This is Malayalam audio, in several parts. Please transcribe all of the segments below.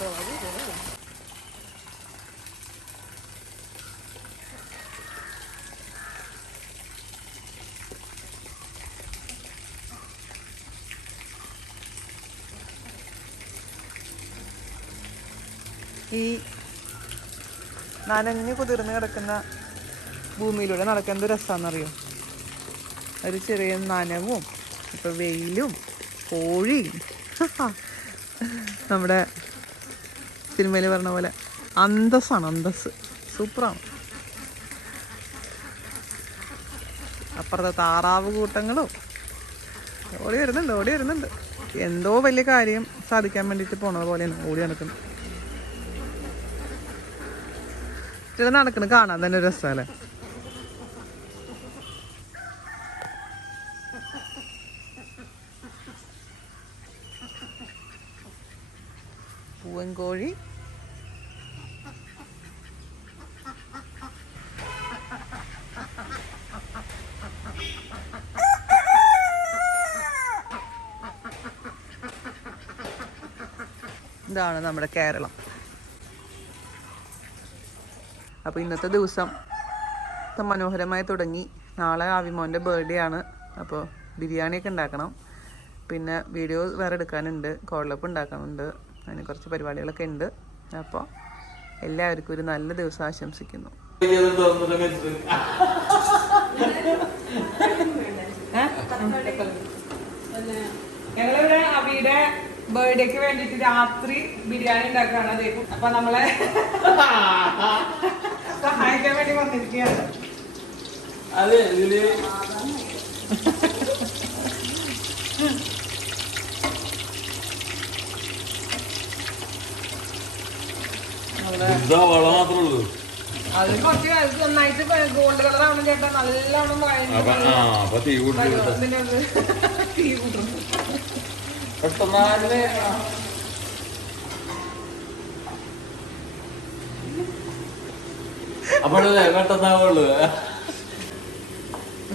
ഈ നനഞ്ഞ് കുതിർന്ന് കിടക്കുന്ന ഭൂമിയിലൂടെ നടക്കുന്നത് രസമാണെന്നറിയോ? ഒരു ചെറിയ നനവും ഇപ്പം വെയിലും കോഴിയും നമ്മുടെ സിനിമയിൽ പറഞ്ഞ പോലെ അന്തസ്സാണ്, അന്തസ്. സൂപ്പറാണ്. അപ്പുറത്തെ താറാവ് കൂട്ടങ്ങളും ഓടി വരുന്നുണ്ട്. എന്തോ വലിയ കാര്യം സാധിക്കാൻ വേണ്ടിയിട്ട് പോണത് പോലെയാണ് ഓടി നടക്കുന്നത്. ചില നടക്കുന്നത് കാണാൻ തന്നെ ഒരു രസമല്ലേ? പൂവൻകോഴി, ഇതാണ് നമ്മുടെ കേരളം. അപ്പോൾ ഇന്നത്തെ ദിവസം മനോഹരമായി തുടങ്ങി. നാളെ ആവിമോൻ്റെ ബർത്ത്ഡേ ആണ്. അപ്പോൾ ബിരിയാണിയൊക്കെ ഉണ്ടാക്കണം. പിന്നെ വീഡിയോ വേറെ എടുക്കാനുണ്ട്, കോളപ്പ് ഉണ്ടാക്കാനുണ്ട്, അതിന് കുറച്ച് പരിപാടികളൊക്കെ ഉണ്ട്. അപ്പോൾ എല്ലാവർക്കും ഒരു നല്ല ദിവസം ആശംസിക്കുന്നു. ഞങ്ങളിവിടെ അബിയുടെ ബർത്ത്ഡേക്ക് വേണ്ടിട്ട് രാത്രി ബിരിയാണി ഉണ്ടാക്കുകയാണ്. അതേക്കും അപ്പൊ നമ്മളെ സഹായിക്കാൻ വേണ്ടി വന്നിരിക്കുകയാണ്. അതെ, ഇതില് അത് കുറച്ച് നന്നായിട്ട് ഗോൾഡ് കളർ ആവണം ചേട്ടാ. നല്ലോണം തീ കൂട്ടുന്നു. അപ്പോഴല്ലേ പെട്ടെന്നാവുള്ളൂ.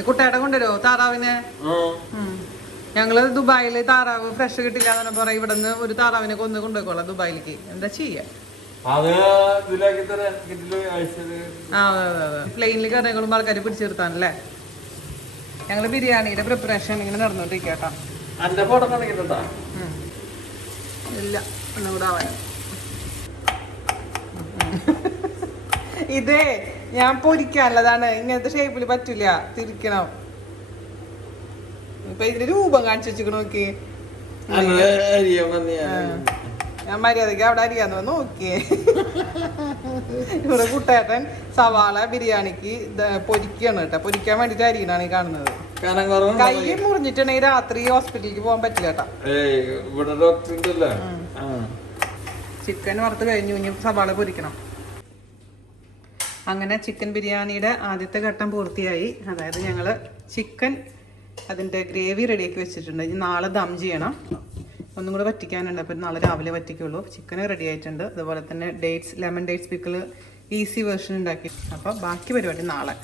കുട്ടേട്ടൻ കൊണ്ടുവരുമോ താറാവിനെ? ഞങ്ങള് ദുബായില് താറാവ് ഫ്രഷ് കിട്ടില്ല എന്ന് പറയാം. ഇവിടെ നിന്ന് ഒരു താറാവിനെ കൊണ്ടുപോയിക്കോളാം ദുബായിലേക്ക്. എന്താ ചെയ്യാ? പ്ലെയിനിൽ കയറികളും ആൾക്കാർ പിടിച്ചെടുത്താനല്ലേ. ഞങ്ങള് ബിരിയാണിയുടെ പ്രിപ്പറേഷൻ ഇങ്ങനെ നടന്നോണ്ടിരിക്കട്ടോ. ഇല്ല ഒന്നുകൂടെ ആവാൻ. ഇതേ ഞാൻ പൊരിക്കാനുള്ളതാണ്. ഇങ്ങനത്തെ ഷേപ്പില് പറ്റൂല, തിരിക്കണം. ഇപ്പൊ ഇതിന്റെ രൂപം കാണിച്ചു വെച്ചിക്കണ നോക്കി. ഞാൻ മര്യാദക്ക് അവിടെ അരിയാന്ന് നോക്കിയേ. ഇവിടെ കുട്ടേട്ടൻ സവാള ബിരിയാണിക്ക് പൊരിക്കാണ് കേട്ടോ. പൊരിക്കാൻ വേണ്ടിട്ട് അരിയണാണ് ഈ കാണുന്നത്. കൈ മുറിഞ്ഞിട്ടുണ്ടെങ്കിൽ രാത്രി ഹോസ്പിറ്റലിലേക്ക് പോകാൻ പറ്റില്ല കേട്ടോ. ചിക്കൻ വറുത്ത് കഴിഞ്ഞു, ഇനി സവാള പൊരിക്കണം. അങ്ങനെ ചിക്കൻ ബിരിയാണിയുടെ ആദ്യത്തെ ഘട്ടം പൂർത്തിയായി. അതായത് ഞങ്ങൾ ചിക്കൻ അതിൻ്റെ ഗ്രേവി റെഡിയാക്കി വെച്ചിട്ടുണ്ട്. ഇനി നാളെ ദം ചെയ്യണം. ഒന്നും കൂടെ വറ്റിക്കാനുണ്ട്. അപ്പോൾ നാളെ രാവിലെ വറ്റിക്കുള്ളൂ. ചിക്കൻ റെഡി ആയിട്ടുണ്ട്. അതുപോലെ തന്നെ lemon dates pickle easy version ഉണ്ടാക്കി. അപ്പോൾ ബാക്കി പരിപാടി നാളെ.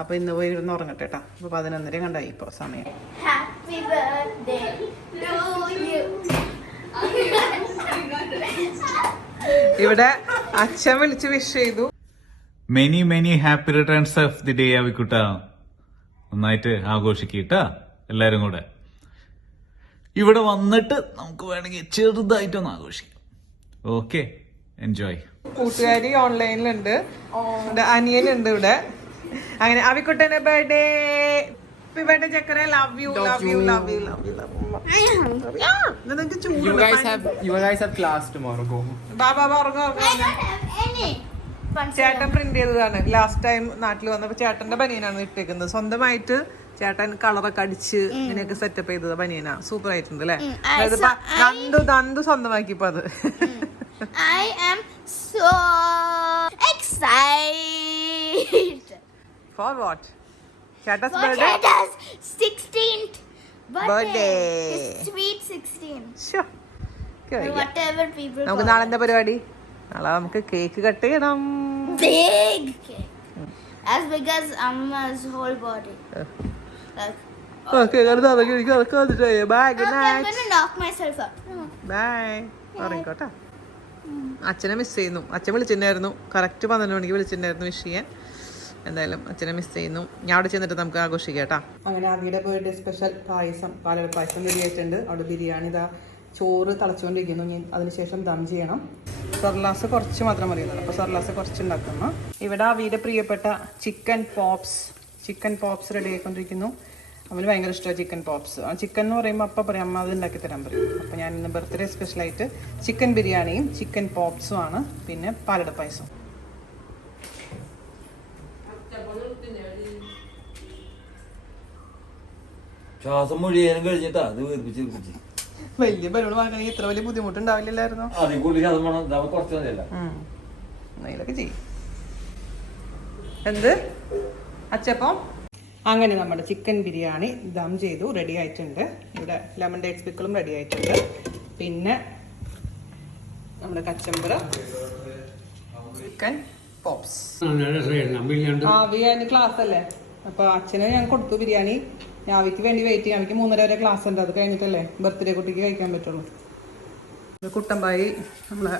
അപ്പോൾ ഇന്ന് പോയി ഇരുന്ന് ഉറങ്ങട്ടെ കേട്ടോ. അപ്പോൾ 11:30 കണ്ടായി ഇപ്പോൾ സമയം. ഇവിടെ അച്ഛൻ വിളിച്ച് വിഷ് ചെയ്തു. Many happy returns of the day ആവിക്കുട്ട. നന്നായിട്ട് ആഘോഷിക്കട്ടാ എല്ലാരും കൂടെ. ഇവിടെ വന്നിട്ട് നമുക്ക് വേണമെങ്കിൽ ചെറുതായിട്ടൊന്ന് ആഘോഷിക്കാം. Okay, enjoy. കൂട്ടുകാരി ഓൺലൈനിലുണ്ട്, അനിയനുണ്ട് ഇവിടെ. അങ്ങനെ അവിക്കുട്ടന്റെ ബർത്ത്ഡേ. ബർത്ത്ഡേ ചക്കര. Love you love you love you love you love you. You guys have class tomorrow. Go. Baba ചേട്ടൻ പ്രിന്റ് ചെയ്തതാണ്. ലാസ്റ്റ് ടൈം നാട്ടിൽ വന്നപ്പോ ചേട്ടന്റെ ബനിയനാണ് ഇട്ടേക്കുന്നത്. സ്വന്തമായിട്ട് ചേട്ടൻ കളറൊക്കെ അടിച്ച് ഇങ്ങനെയൊക്കെ സെറ്റപ്പ് ചെയ്തത് ബനിയനാ. സൂപ്പർ ആയിട്ടുണ്ട് അല്ലേ? നന്ദു സ്വന്തമാക്കിപ്പോ അത്. I am so excited. For what? ചേട്ട's birthday? Chetta's 16th birthday. His sweet 16. Sure. Whatever people. നമുക്ക് നാളെ എന്താ പരിപാടി? നാളെ നമുക്ക് കേക്ക് കട്ട് ചെയ്യണം. Big cake. As big as Amma's whole body. Okay, I'm gonna Bye, good night. I'm gonna knock myself up. Bye. Orangkota. അച്ഛനെ മിസ് ചെയ്യുന്നു. അച്ഛൻ വിളിച്ചിട്ടുണ്ടായിരുന്നു, കറക്റ്റ് 12 മണിക്ക് വിളിച്ചിട്ടുണ്ടായിരുന്നു വിഷ് ചെയ്യാൻ. എന്തായാലും അച്ഛനെ മിസ് ചെയ്യുന്നു. ഞാൻ അവിടെ ചെന്നിട്ട് നമുക്ക് ആഘോഷിക്കാം കേട്ടോ. അങ്ങനെ ആദ്യയുടെ ബർത്ത്ഡേ സ്പെഷ്യൽ പായസം, പാലട പായസം റെഡി ആയിട്ടുണ്ട്. അവിടെ ബിരിയാണി ഇതാ ചോറ് തിളച്ചുകൊണ്ടിരിക്കുന്നു. ഇനി അതിനുശേഷം ദം ചെയ്യണം. സർലാസ് കുറച്ച് മാത്രം അറിയുന്നുള്ളൂ, അപ്പോൾ സർലാസ് കുറച്ച് ഉണ്ടാക്കുന്നു. ഇവിടെ ആവിയുടെ പ്രിയപ്പെട്ട ചിക്കൻ പോപ്സ് റെഡി ആയിക്കൊണ്ടിരിക്കുന്നു. അവന് ഭയങ്കര ഇഷ്ടമാണ് ചിക്കൻ പോപ്സ്. ചിക്കൻ എന്ന് പറയുമ്പോൾ അപ്പം പറയും അമ്മ അത് ഉണ്ടാക്കി തരാൻ പറയും. അപ്പോൾ ഞാൻ ഇന്ന് ബർത്ത്ഡേ സ്പെഷ്യലായിട്ട് ചിക്കൻ ബിരിയാണിയും ചിക്കൻ പോപ്സും ആണ്, പിന്നെ പാലട പായസം. ശ്വാസം മുഴുവനും കഴിഞ്ഞിട്ടാ അത് വീർപ്പിച്ച് വലിയ ബലൂൺ വാങ്ങണമെങ്കിൽ ഇത്ര വലിയ ബുദ്ധിമുട്ടുണ്ടാവില്ലായിരുന്നു. അതിൽ കൂടുതൽ ശ്വാസം വേണം, കുറച്ച് മതിയല്ല. ഇതിലൊക്കെ ചെയ്യും. എന്ത് അച്ചപ്പം. അങ്ങനെ നമ്മുടെ ചിക്കൻ ബിരിയാണി ദം ചെയ്തു റെഡി ആയിട്ടുണ്ട്. ഇവിടെ ലെമൺ ഡേറ്റ്സ് പിക്കിളും റെഡി ആയിട്ടുണ്ട്. പിന്നെ നമ്മുടെ കച്ചമ്പറ്, ചിക്കൻ പോപ്സ്. ആവി ക്ലാസ് അല്ലേ, അപ്പൊ അച്ഛന് ഞാൻ കൊടുത്തു ബിരിയാണി. ആവിക്ക് വേണ്ടി വെയിറ്റ് ചെയ്യാം. ആവിക്ക് 3:30 വരെ ക്ലാസ് ഉണ്ട്. അത് കഴിഞ്ഞിട്ടല്ലേ ബർത്ത്ഡേ കുട്ടിക്ക് കഴിക്കാൻ പറ്റുള്ളൂ. കുട്ടമ്പായി നമ്മളെ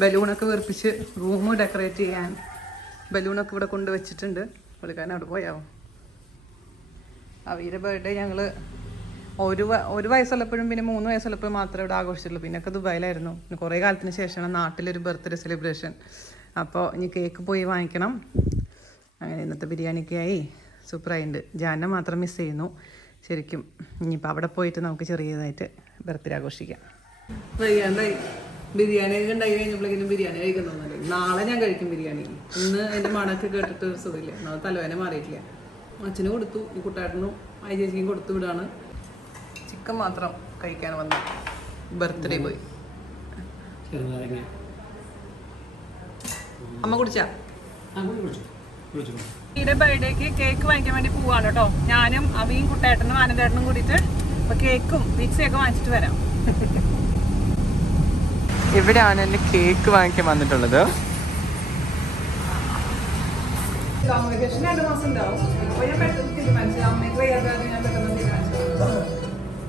ബലൂണൊക്കെ വീർപ്പിച്ച് റൂം ഡെക്കറേറ്റ് ചെയ്യാൻ ബലൂണൊക്കെ ഇവിടെ കൊണ്ടുവച്ചിട്ടുണ്ട്. പുള്ളിക്കാരൻ അവിടെ പോയാവും. അവരുടെ ബർത്ത്ഡേ ഞങ്ങൾ ഒരു വയസ്സുള്ളപ്പോഴും പിന്നെ 3 വയസ്സുള്ളപ്പോഴും മാത്രമേ ഇവിടെ ആഘോഷിച്ചുള്ളൂ. പിന്നൊക്കെ ദുബായിലായിരുന്നു. പിന്നെ കുറേ കാലത്തിന് ശേഷമാണ് നാട്ടിലൊരു ബർത്ത്ഡേ സെലിബ്രേഷൻ. അപ്പോൾ ഇനി കേക്ക് പോയി വാങ്ങിക്കണം. അങ്ങനെ ഇന്നത്തെ ബിരിയാണിക്കായി സൂപ്പറായിട്ടുണ്ട്. ജാനെ മാത്രം മിസ് ചെയ്യുന്നു ശരിക്കും. ഇനിയിപ്പോൾ അവിടെ പോയിട്ട് നമുക്ക് ചെറിയതായിട്ട് ബർത്ത്ഡേ ആഘോഷിക്കാം. വൈകാണ്ടായി ബിരിയാണി ഉണ്ടായി കഴിഞ്ഞപ്പോഴേക്കും ബിരിയാണി കഴിക്കുന്നതല്ലേ. നാളെ ഞാൻ കഴിക്കും ബിരിയാണി. ഇന്ന് എൻ്റെ മണക്ക് കേട്ടിട്ട് സുഖമില്ല, നാളെ തലവേദന മാറിയിട്ടില്ല. അച്ഛന് കൊടുത്തു, ഈ കുട്ടാട്ടനും ആ ചേച്ചിക്കും കൊടുത്തു വിടാണ്. ചിക്കൻ മാത്രം കഴിക്കാൻ വന്നു. ബർത്ത്ഡേ പോയി. അമ്മ കുടിച്ചാ? ഈയുടെ ബർത്ത്ഡേക്ക് കേക്ക് വാങ്ങിക്കാൻ വേണ്ടി പോവാണ് കേട്ടോ. ഞാനും അവിയും കുട്ടേട്ടനും ആനന്ദേട്ടനും കൂടിയിട്ട്. അപ്പൊ കേക്കും പിക്സയൊക്കെ വാങ്ങിച്ചിട്ട് വരാം. ഇവിടെയാണ് എന്റെ കേക്ക് വാങ്ങിക്കാൻ വന്നിട്ടുള്ളത്. കോൺവെക്കേഷൻ 2 മാസം ഉണ്ടാവും. ഇപ്പോൾ ഞാൻ പെട്ടെന്ന് തീരുമാനിച്ചു, അമ്മയ്ക്ക് വയ്യാതെ ഞാൻ പെട്ടെന്ന് തീരുമാനിച്ചു.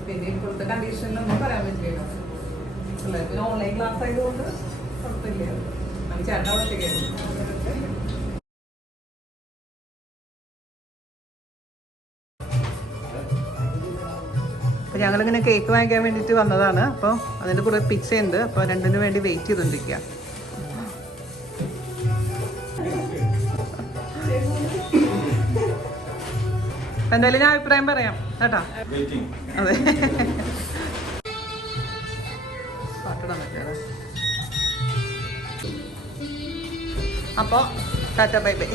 പിന്നെ ഇപ്പോഴത്തെ കണ്ടീഷനിലൊന്നും പറയാൻ പറ്റില്ല. പിന്നെ ഓൺലൈൻ ക്ലാസ് ആയതുകൊണ്ട് കുഴപ്പമില്ല. നമുക്ക് ചേട്ടൻ അവിടെ ഒറ്റയ്ക്കായിരുന്നു. അപ്പോൾ ഞങ്ങളിങ്ങനെ കേക്ക് വാങ്ങിക്കാൻ വേണ്ടിയിട്ട് വന്നതാണ്. അപ്പോൾ അതിൻ്റെ കൂടെ പിസ്സ ഉണ്ട്. അപ്പോൾ രണ്ടിനും വേണ്ടി വെയിറ്റ് ചെയ്തുകൊണ്ടിരിക്കുക. എന്തായാലും ഞാൻ അഭിപ്രായം പറയാം കേട്ടാ. അതെ, പാട്ടിടാൻ പറ്റില്ല. അപ്പോൾ ടാറ്റ ബൈ ബൈ.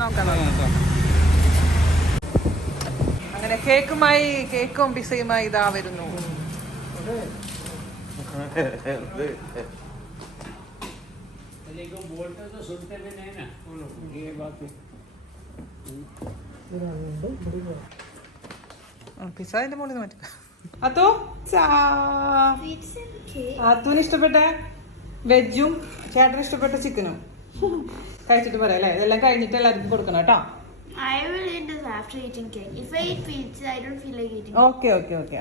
നോക്കാം. അങ്ങനെ കേക്കും പിസയുമായി ഇതാ വരുന്നു. പിസ അതിന്റെ മുകളിൽ നിന്ന് മാറ്റും. അത്തുവിന് ഇഷ്ടപ്പെട്ട വെജും ചേട്ടന് ഇഷ്ടപ്പെട്ട ചിക്കനും കഴിച്ചിട്ട് പറയാം അല്ലേ. ഇതെല്ലാം കഴിഞ്ഞിട്ട് എല്ലാവർക്കും കൊടുക്കണം കേട്ടോ. I will eat this after eating cake. If I eat pizza, I don't feel like eating. Okay.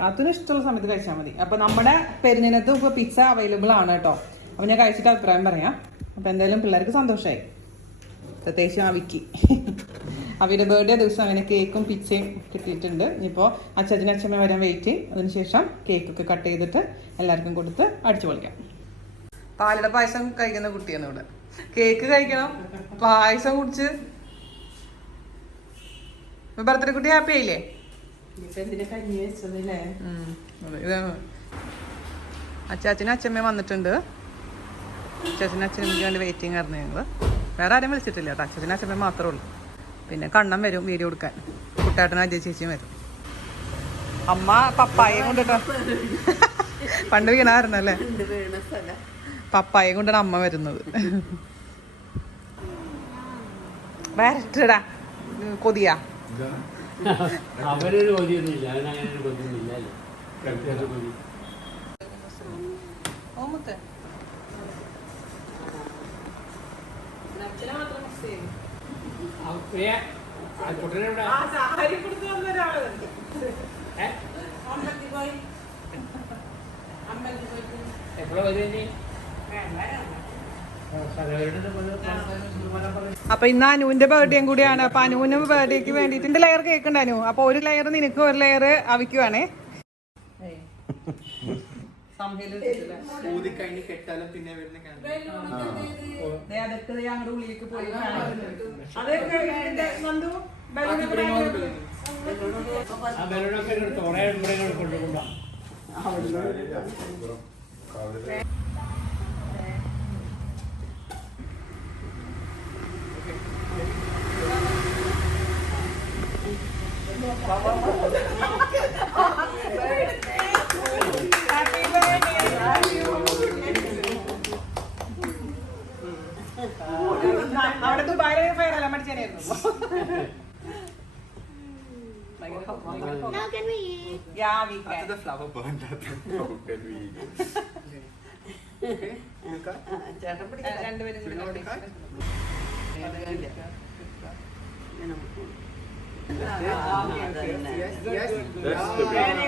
അതിന് ഇഷ്ടമുള്ള സമയത്ത് കഴിച്ചാൽ മതി. അപ്പൊ നമ്മുടെ പെരുന്നിനകത്ത് ഇപ്പൊ പിസ്സ അവൈലബിൾ ആണ് കേട്ടോ. അപ്പൊ ഞാൻ കഴിച്ചിട്ട് അഭിപ്രായം പറയാം. അപ്പൊ എന്തായാലും പിള്ളേർക്ക് സന്തോഷമായി, പ്രത്യേകിച്ച് ആവിക്ക്. അവരുടെ ബർത്ത്ഡേ ദിവസം അങ്ങനെ കേക്കും പിസ്സയും കിട്ടിയിട്ടുണ്ട്. ഇനിയിപ്പോൾ അച്ഛനും അച്ഛമ്മ വരാൻ വെയിറ്റ് ചെയ്യും. അതിനുശേഷം കേക്കൊക്കെ കട്ട് ചെയ്തിട്ട് എല്ലാവർക്കും കൊടുത്ത് അടിച്ചു പൊളിക്കാം. പാലട പായസം കഴിക്കുന്ന കുട്ടിയാണ് ഇവിടെ. കേക്ക് കഴിക്കണം, പായസം കുടിച്ച്. ബർത്ത്ഡേ കുട്ടി ഹാപ്പി ആയില്ലേ? ഇതാണ് അച്ചാച്ചനും അച്ഛമ്മയും വന്നിട്ടുണ്ട്. അച്ചാച്ചനും അച്ഛനും വേണ്ടി വെയിറ്റിംഗ് ആയിരുന്നു ഞങ്ങൾ. വേറെ ആരും വിളിച്ചിട്ടില്ല കേട്ടോ. അച്ഛനും അച്ഛമ്മയും മാത്രമേ ഉള്ളൂ. പിന്നെ കണ്ണൻ വരും വീഡിയോ എടുക്കാൻ. കുട്ടാട്ടനും അജയ് ചേച്ചിയും വരും. അമ്മ പപ്പായയും കൊണ്ടിട്ടോ. പണ്ട് വീണായിരുന്നല്ലേ. പപ്പായയും കൊണ്ടാണ് അമ്മ വരുന്നത്. വരട്ടടാ കൊതിയാ. അവരൊരു കൊതിയൊന്നുമില്ല, അവനങ്ങനെ ഒരു കൊതിയൊന്നുമില്ല. അപ്പൊ ഇന്ന് അനുവിന്റെ ബർത്ത്ഡേയും കൂടിയാണ്. അപ്പൊ അനുവിന് ബർത്ത്ഡേക്ക് വേണ്ടിട്ട് ലെയർ കേക്ക് ഉണ്ട് അനു. അപ്പൊ ഒരു ലെയർ നിനക്ക് ഒരു ലെയർ അവിക്കുവാണേ. അവിടെ ദുബായിലെ ഫയറെല്ലാം പഠിച്ചായിരുന്നു. Now can we eat? Yeah, we can. After the flower burned up, how can we eat it? Okay, Luca? രണ്ടുപേരും കൂടി കഴിക്കാം. Yes, yes. That's the baby.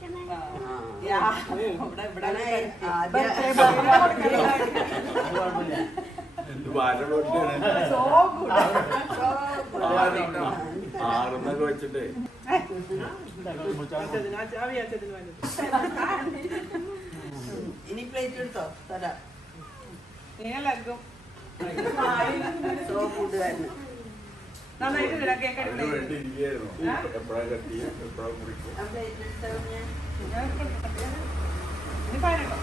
Can I? ആറുന്നൊക്കെ വെച്ചിട്ടേ ഇനി പ്ലേറ്റ് എടുത്തോ തരാം നന്നായിട്ട് കേക്ക് എപ്പോഴാ കട്ടിയ എപ്പോഴാ മുറിക്കും ആ പ്ലേറ്റ് എടുത്തോ ഇനി പറയാനോ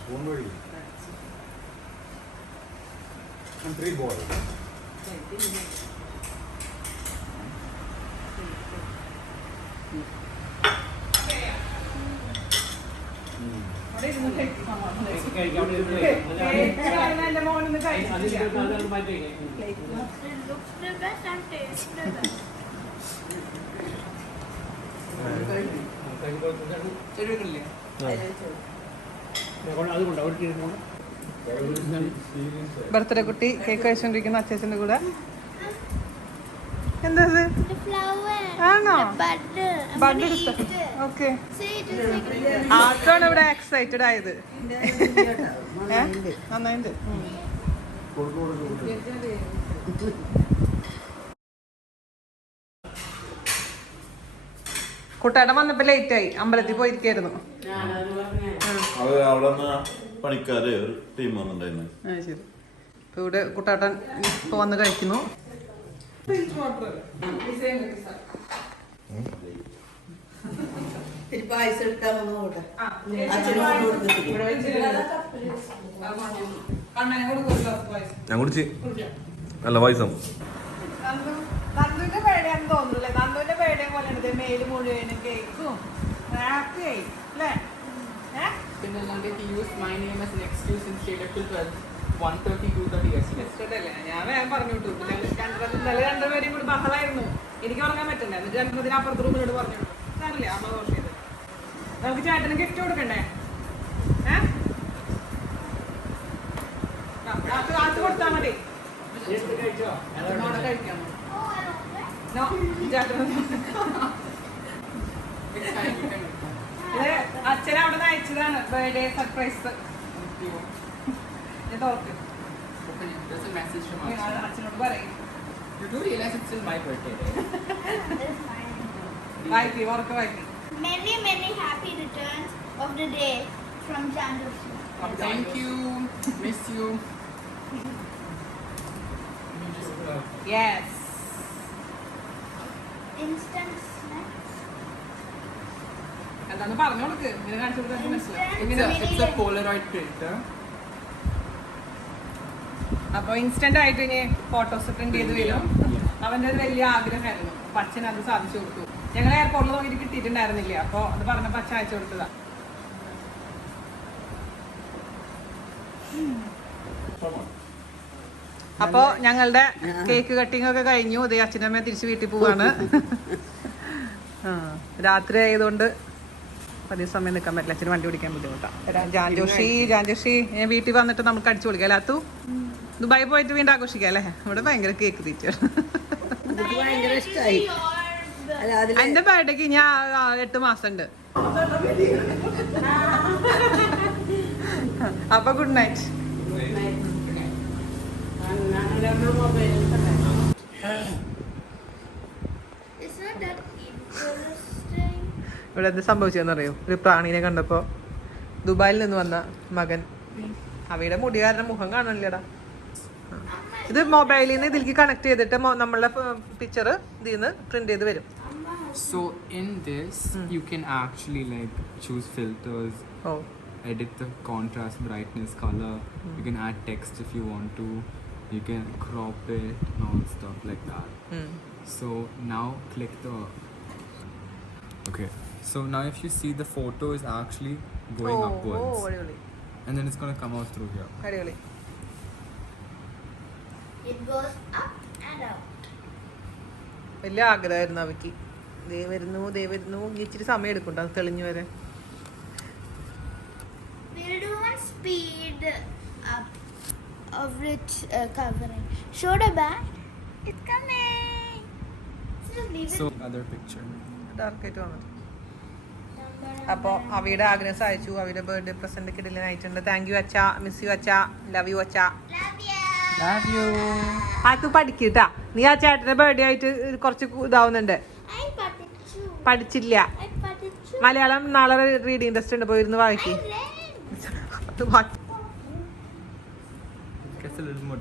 സ്പൂൺ വഴി 3 ബോൾ എന്റെ മോനൊന്ന് കഴിച്ചില്ല. It looks the best and tastes the best. Birthday കുട്ടി കേക്ക് കഴിച്ചോണ്ടിരിക്കുന്ന അച്ഛൻ്റെ കൂടെ. എന്താ The flower. ആണോ? The butter. I'm bud gonna എടുത്ത eat it. Okay. See, it is like ആർക്കാണ് ഇവിടെ എക്സൈറ്റഡ് ആയത്? നന്നായിട്ട് കുട്ടാടൻ വന്നപ്പോ ലേറ്റ് ആയി. അമ്പലത്തിൽ പോയിരിക്കായിരുന്നു. അത് അവിടെ പണിക്കാര് ഒരു ടീം വന്നിട്ടുണ്ടായിരുന്നു. ശരി. ഇപ്പൊ ഇവിടെ കുട്ടാട്ടൻ ഇപ്പൊ വന്ന് കഴിക്കുന്നു. പായസം എടുക്കാൻ വന്നു നോട്ടെ ഞാൻ കുടിച്ച് നല്ല പായസം. നന്ദുവിന്റെ പേടിയാന്ന് തോന്നുന്നില്ലേ? നന്ദുവിന്റെ പേടിയെ പോലെ മേല് മുഴുവനും കേക്കും ഹാപ്പി ആയി അല്ലേ? ഞാൻ വേഗം പറഞ്ഞു വിട്ടു. ഇന്നലെ രണ്ടുപേരും കൂടി ബഹളായിരുന്നു. എനിക്ക് ഉറങ്ങാൻ പറ്റില്ല. എന്നിട്ട് രണ്ടതിന് അപ്പുറത്ത് റൂമിലോട് പറഞ്ഞു സാറില്ലേ അമ്മ ദോഷം ചെയ്ത്. നമുക്ക് ചേട്ടന് ഗിഫ്റ്റ് കൊടുക്കണ്ടേ? കാത്ത് കൊടുത്താൽ മതി. കഴിക്കാം. അച്ഛൻ അവിടെ നിന്ന് അയച്ചതാണ് ബർത്ത്ഡേ സർപ്രൈസ്. അച്ഛനോട് പറയും. വായിക്കി ഓർക്ക് വായിക്കി. many, many happy returns of the day from Chandra. Thank you. Miss you. Yes. Instant snacks. എന്താന്ന് പറഞ്ഞു കൊടുക്ക്. ഇങ്ങനെ കാണിച്ചു കൊടുക്കാൻ മനസ്സിലാവും. It's a Polaroid printer. അപ്പൊ ഇൻസ്റ്റന്റ് ആയിട്ട് ഇനി ഫോട്ടോസ് പ്രിന്റ് ചെയ്ത് വരും. അവന്റെ ഒരു വലിയ ആഗ്രഹമായിരുന്നു. അപ്പൊ അച്ഛൻ അത് സാധിച്ചു കൊടുത്തു. ഞങ്ങൾ എയർപോർട്ടിൽ നോക്കിയിട്ട് കിട്ടിയിട്ടുണ്ടായിരുന്നില്ല. അപ്പൊ അത് പറഞ്ഞപ്പോ അച്ഛൻ അയച്ചു കൊടുത്തതാ. അപ്പൊ ഞങ്ങളുടെ കേക്ക് കട്ടിംഗ് ഒക്കെ കഴിഞ്ഞു. ഇതേ അച്ഛനമ്മ തിരിച്ച് വീട്ടിൽ പോവാണ്. രാത്രി ആയതുകൊണ്ട് അധികം സമയം നിൽക്കാൻ പറ്റില്ല, അച്ഛന് വണ്ടി ഓടിക്കാൻ ബുദ്ധിമുട്ടാണ്. ജാൻജോഷി ഞാൻ വീട്ടിൽ വന്നിട്ട് നമുക്ക് അടിച്ചു പൊളിക്കാം അല്ലാത്തു. ദുബായി പോയിട്ട് വീണ്ടും ആഘോഷിക്കാം അല്ലേ? ഇവിടെ ഭയങ്കര കേക്ക് തീറ്റ. ഭയങ്കര ഇഷ്ടമായി. അല്ല അതിൽ എന്റെ ബർത്ത്ഡേക്ക് ഞാൻ 8 മാസം ഉണ്ട്. അപ്പൊ good night. Isn't that interesting? ഇവിടെ എന്ത് സംഭവിച്ചതെന്ന് അറിയോ? ഒരു പ്രാണീനെ കണ്ടപ്പോ ദുബായിൽ നിന്ന് വന്ന മകൻ അവയുടെ മുടി കാരണം മുഖം കാണണില്ലടാ. ഇത് മൊബൈലിൽ നിന്ന് ഇതിലേക്ക് കണക്ട് ചെയ്തിട്ട് നമ്മളുടെ പിക്ചർ ഇതിൽ നിന്ന് പ്രിന്റ് ചെയ്ത് വരും. So in this, you can actually like choose filters, oh edit the contrast, brightness, color. You can add text if you want to. You can crop it and all stuff like that. So now click the. Okay. So now if you see the photo is actually going upwards, അടിപൊളി and then it's gonna come out through here. അടിപൊളി. It goes up and out. വലിയ ആഗ്രഹമായിരുന്നു അവയ്ക്ക്. ദേ വരുന്നു ഇച്ചിരി സമയം എടുക്കണ്ട അത് തെളിഞ്ഞു വരെ. We'll do one speed up of it covering. Show the back. It's coming. Just leave it. So other picture. ഡാർക്കായിട്ട് വന്നത്. അപ്പോൾ അവയുടെ ആഗ്രഹം സഹായിച്ചു. അവയുടെ ബർത്ത്ഡേ പ്രസന്റ് കിടലിനായിട്ടുണ്ട്. താങ്ക് യു അച്ഛ, മിസ് യു അച്ഛ, ലവ് യു അച്ഛ. Love you. അത് പഠിക്കട്ടാ. നീ ആ ചേട്ടന്റെ ബർത്ത്ഡേ ആയിട്ട് കുറച്ച് ഇതാവുന്നുണ്ട്. I partichu. പഠിച്ചില്ല. I partichu. മലയാളം നാളെ റീഡിംഗ് ടെസ്റ്റ് ഉണ്ട്, പോയിരുന്ന് വായിക്കും. I read. Gets a little more.